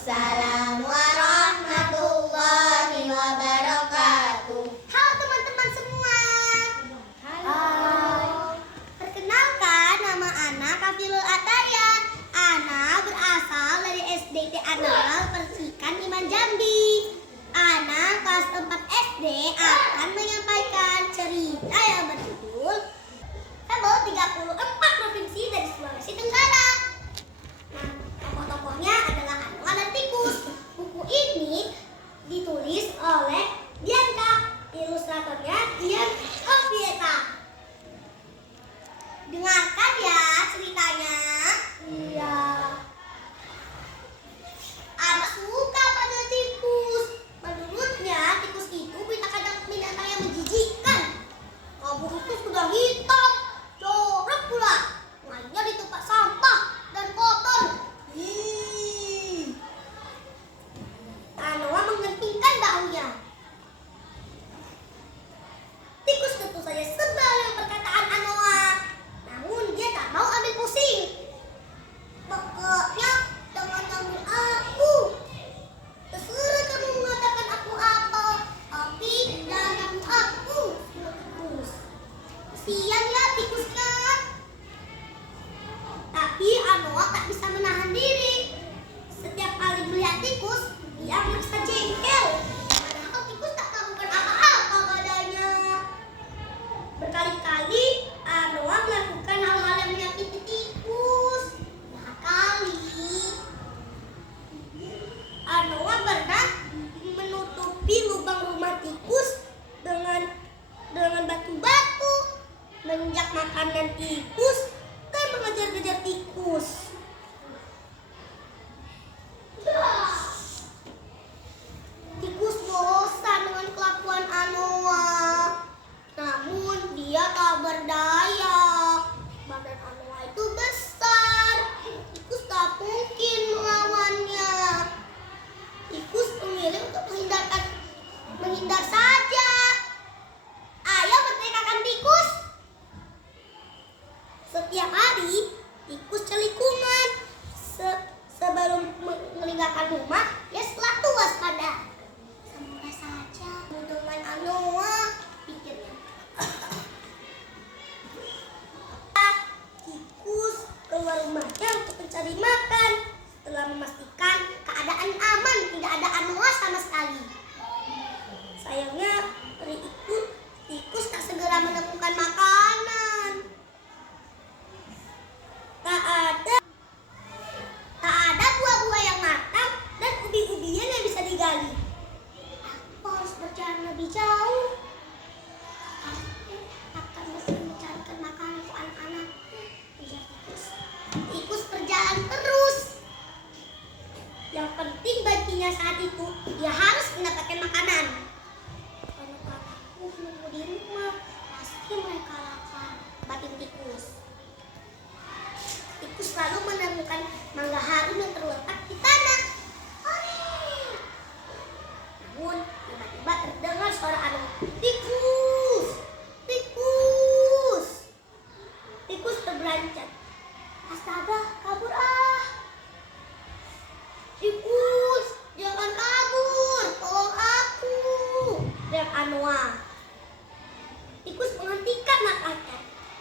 Waalaikumsalam warahmatullahi wabarakatuh. Halo teman-teman semua. Halo. Perkenalkan, nama Ana Kafilul Ataya. Ana berasal dari SDT Anal Persikan Iman Jambi. Ana kelas 4 SD akan menyampaikan cerita yang berjudul Fabel 34 Provinsi dari Sulawesi Tenggara. Nah, tokoh-tokohnya adalah Anoa dan Tikus. Buku ini ditulis oleh Dianka, ilustratornya Dian Ovieta. Dengarkan ya ceritanya. Iya. Ana suka pada tikus. Menurutnya tikus itu binatang yang menjijikkan. Kabur itu sudah hitam, jorok pula. Mainnya di tempat sampah dan kotor. Anoa mengentingkan daunnya. Tikus tentu saja sebal dengan perkataan Anoa. Namun dia tak mau ambil pusing. Pokoknya jangan ambil aku. Terserah kamu mengatakan aku apa, tapi jangan ambil aku. Tikus. Kasian ya tikusnya. Tapi Anoa tak bisa menahan diri. Setiap kali melihat tikus, dia merasa jengkel. Padahal tikus tak melakukan apa-apa padanya. Berkali-kali Anoa melakukan hal-hal yang menyakiti tikus. Nah kali Anoa pernah menutupi lubang rumah tikus dengan batu-batu, menginjak makanan tikus, dan mengejar-kejar tikus. Tikus bosan dengan kelakuan Anoa. Namun dia tak berdaya. Badan Anoa itu besar. Tikus tak mungkin melawannya. Tikus memilih untuk menghindar saja. Ayo merdekakan tikus. Setiap hari tikus celikungan. Sebelum meninggalkan rumah, dia selalu waspada. Semoga saja dengan Anoa, pikirnya. Tikus keluar rumahnya untuk mencari makan. Setelah memastikan keadaan aman, tidak ada Anoa sama sekali. Sayangnya, hari itu tikus tak segera menemukan makanan. Tak ada buah-buah yang matang dan ubi-ubian yang bisa digali. Aku harus berjalan lebih jauh. Aku akan mencarikan makanan untuk anak-anak. Tikus berjalan terus. Yang penting baginya saat itu, dia harus mendapatkan makanan. Anak-anakku menunggu di rumah, pasti mereka lapar. Batin tikus. Tikus selalu menemukan mangga harum yang terletak di tanah. Namun tiba-tiba terdengar suara Anoa. Tikus! Tikus! Tikus terberanjak. Astaga, kabur ah! Tikus, jangan kabur, tolong aku! Teriak Anoa. Tikus menghentikan langkahnya.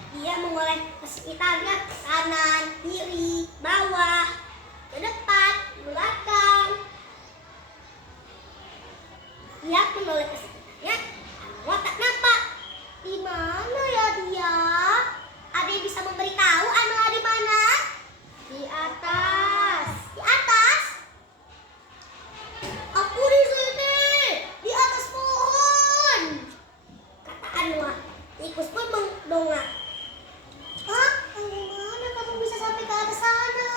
Dia mengoleh ke sekitarnya, ke kanan, kiri, bawah, ke depan, belakang. Dia menoleh ke sekitarnya, Anoa tak nampak. Di mana ya dia? Ada yang bisa memberitahu Anoa di mana? Di atas. Di atas? Aku di sini, di atas pohon, kata Anoa. Tikus pun mendongak. Hah? Bagaimana kamu bisa sampai ke atas sana?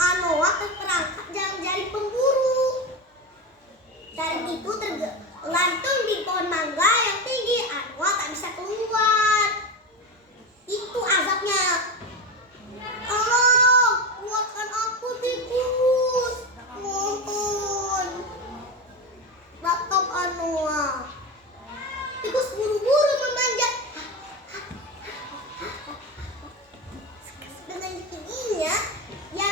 Anoa terperangkap dalam jaring pemburu. Jaring itu tergantung di pohon mangga yang tinggi. Anoa tak bisa keluar. Itu azabnya. Tolong, keluarkan aku tikus. Mohon. Ratap Anoa. Tikus buru-buru memanjat. Dengan giginya, ia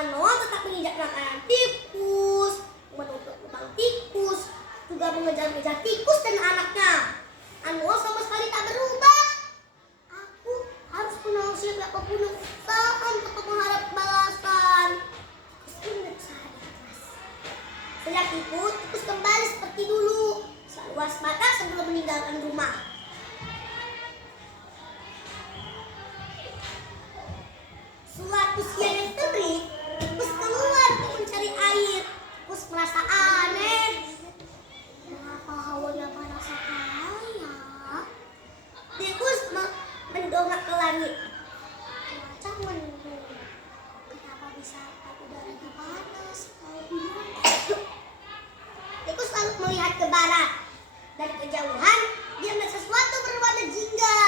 Anoa tetap menginjak makanan tikus, menutup lubang tikus, juga mengejar-ngejar tikus dan anaknya. Anoa sama sekali tak berubah. Aku harus menolong siapa pun yang berusaha untuk mengharap balasan. Tikus pun berusaha ikhlas. Sejak itu, tikus kembali seperti dulu, selalu waspada sebelum meninggalkan rumah. Suatu siang yang terik, tikus keluar untuk mencari air. Tikus merasa aneh. Mengapa hawanya panas sekali ya? Tikus mendongak ke langit. Cuaca mendung. Kenapa bisa udaranya panas? Tikus lalu melihat ke barat. Dari kejauhan, dia melihat sesuatu berwarna jingga.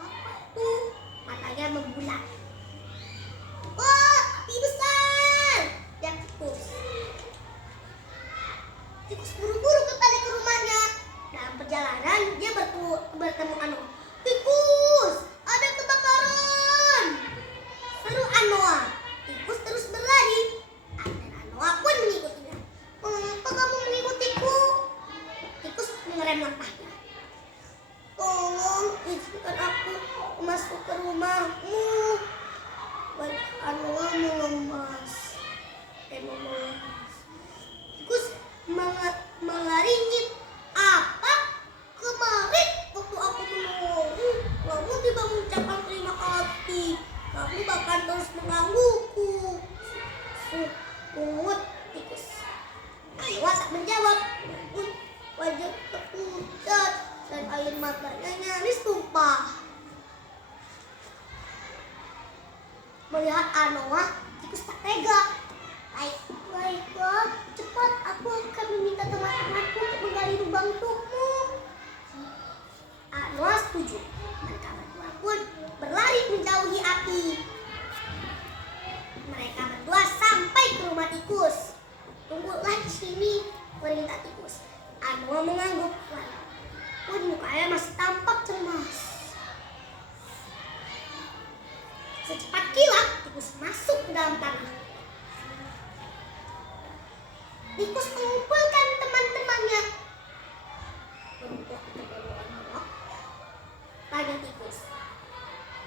Apa itu? Matanya membulat. Oh, api besar! Ya tikus. Tikus buru-buru kembali ke rumahnya. Dalam perjalanan, dia bertemu Anoa. Tikus, ada kebakaran! Seru Anoa. Tikus terus berlari. Dan Anoa pun mengikutinya. Mengapa kamu mengikutiku? Tikus mengerem langkahnya. Tolong izinkan aku masuk ke rumahmu. Wajah Anoa melemas. Tikus mengeringit. Apa? Kemarin waktu aku menolongmu, kamu tidak mengucapkan terima kasih. Kamu bahkan terus menggangguku. Pungut tikus. Anoa tak menjawab. Namun wajah terpucat dan air matanya nyaris tumpah. Melihat Anoa, tikus tak tega. Baiklah, cepat aku akan meminta teman-temanku untuk menggali lubang untukmu. Anoa setuju. Mereka berdua pun berlari menjauhi api. Mereka berdua sampai ke rumah tikus. Tunggulah di sini, perintah tikus. Anoa mengangguk, walaupun mukanya masih tampak cemas. Secepat kilat, tikus masuk ke dalam tanah. Tikus mengumpulkan teman-temannya. Tanya tikus.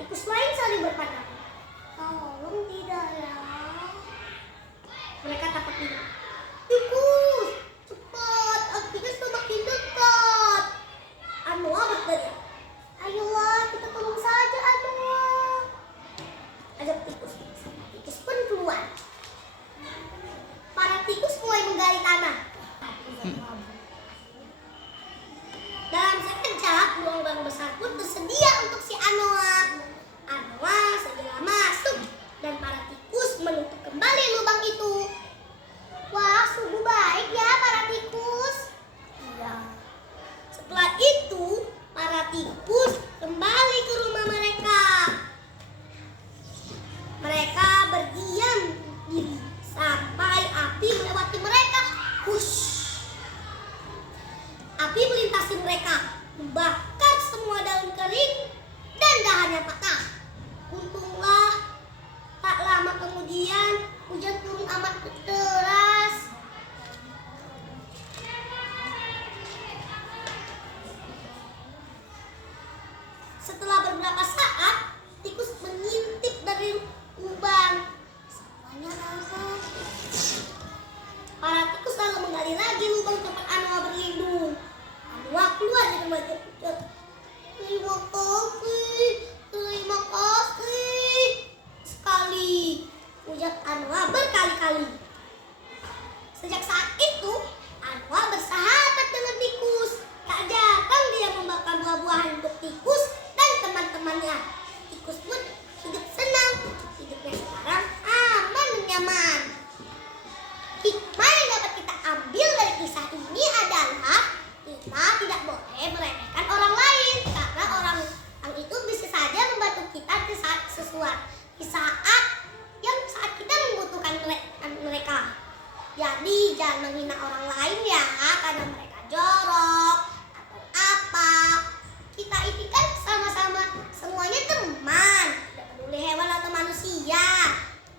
Tikus lain saling berpandang. Tolong tidak ya. Mereka tapak tidur. Tikus, cepat, apinya semakin dekat. Anoa berteriak. Ayolah, kita tolong saja Anoa. Ajak tikus. Tikus pun keluar. Para tikus mulai menggali tanah. Dalam sekejap, lubang besar pun tersedia untuk si Anoa. Anoa segera masuk dan para tikus menutup kembali lubang itu. Wah, sungguh baik ya para tikus. Iya. Setelah itu, para tikus kembali ke rumah mereka. Mereka berdiam diri sampai api melewati mereka. Hush. Api melintasi mereka, membakar semua daun kering dan dahannya patah. Untunglah, tak lama kemudian hujan turun amat deras. Setelah beberapa saat, tikus mengintip dari lubang. Semuanya aman. Para tikus lalu menggali lagi lubang tempat Anoa berlindung. Anoa keluar dari rumah terpucat. Terima kasih sekali. Ujar Anoa berkali-kali. Sejak saat itu, Anoa bersahabat dengan tikus. Tak jarang dia membakar buah-buahan untuk tikus dan teman-temannya. Tikus pun hidup senang. Hidupnya sekarang aman dan nyaman. Hikmah yang dapat kita ambil dari kisah ini adalah kita tidak boleh meremehkan orang lain, karena orang itu bisa saja membantu kita di saat saat kita membutuhkan mereka. Jadi jangan menghina orang lain ya, karena mereka jorok atau apa. Kita ini kan sama-sama semuanya teman, tidak peduli hewan atau manusia.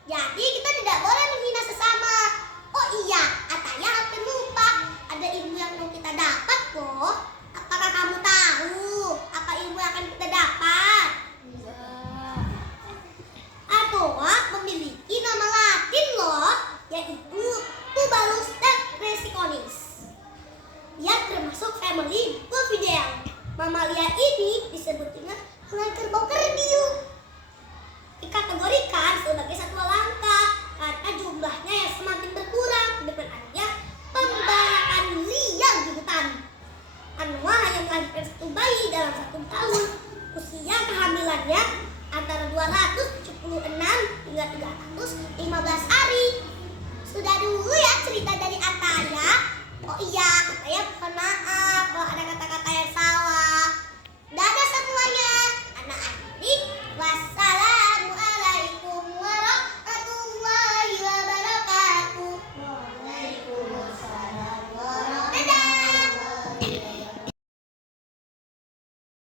Jadi kita datang terus